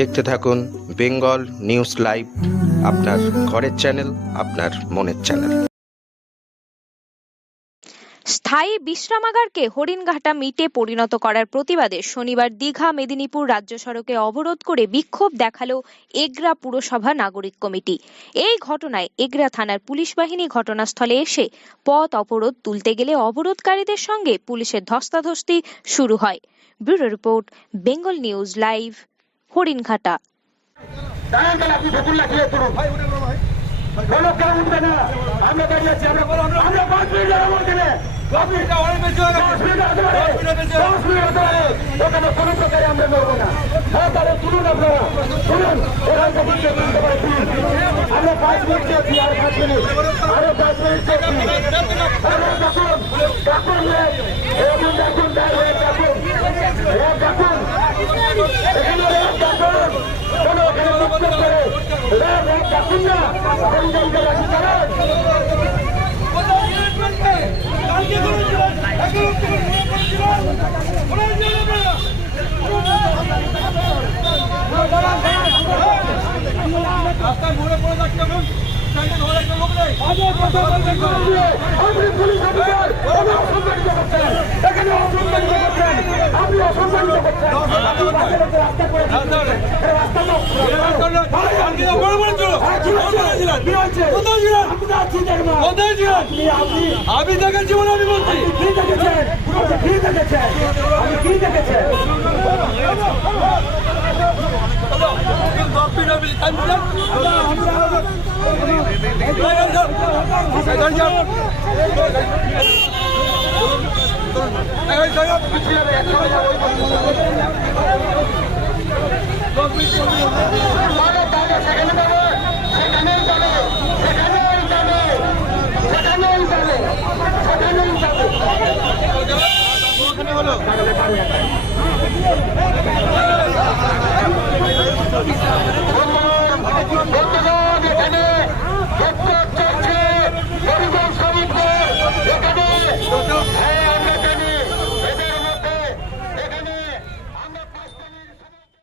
দেখতে থাকুন Bengal news live, আপনার ঘরের চ্যানেল, আপনার মনের চ্যানেল। স্থায়ী বিশ্রামাগারকে হরিণঘাটা মিটে পরিণত করার প্রতিবাদে শনিবার দীঘা মেদিনীপুর রাজ্য সড়কে অবরোধ করে বিক্ষোভ দেখালো এগরা পুরসভা নাগরিক কমিটি। এই ঘটনায় এগরা থানার পুলিশ বাহিনী ঘটনাস্থলে এসে পথ অবরোধ তুলতে গেলে অবরোধকারীদের সঙ্গে পুলিশের ধস্তাধস্তি শুরু হয়। Bureau report, Bengal news live, Haringhata. আমি দেখেছি বলে আমি বলছি হলো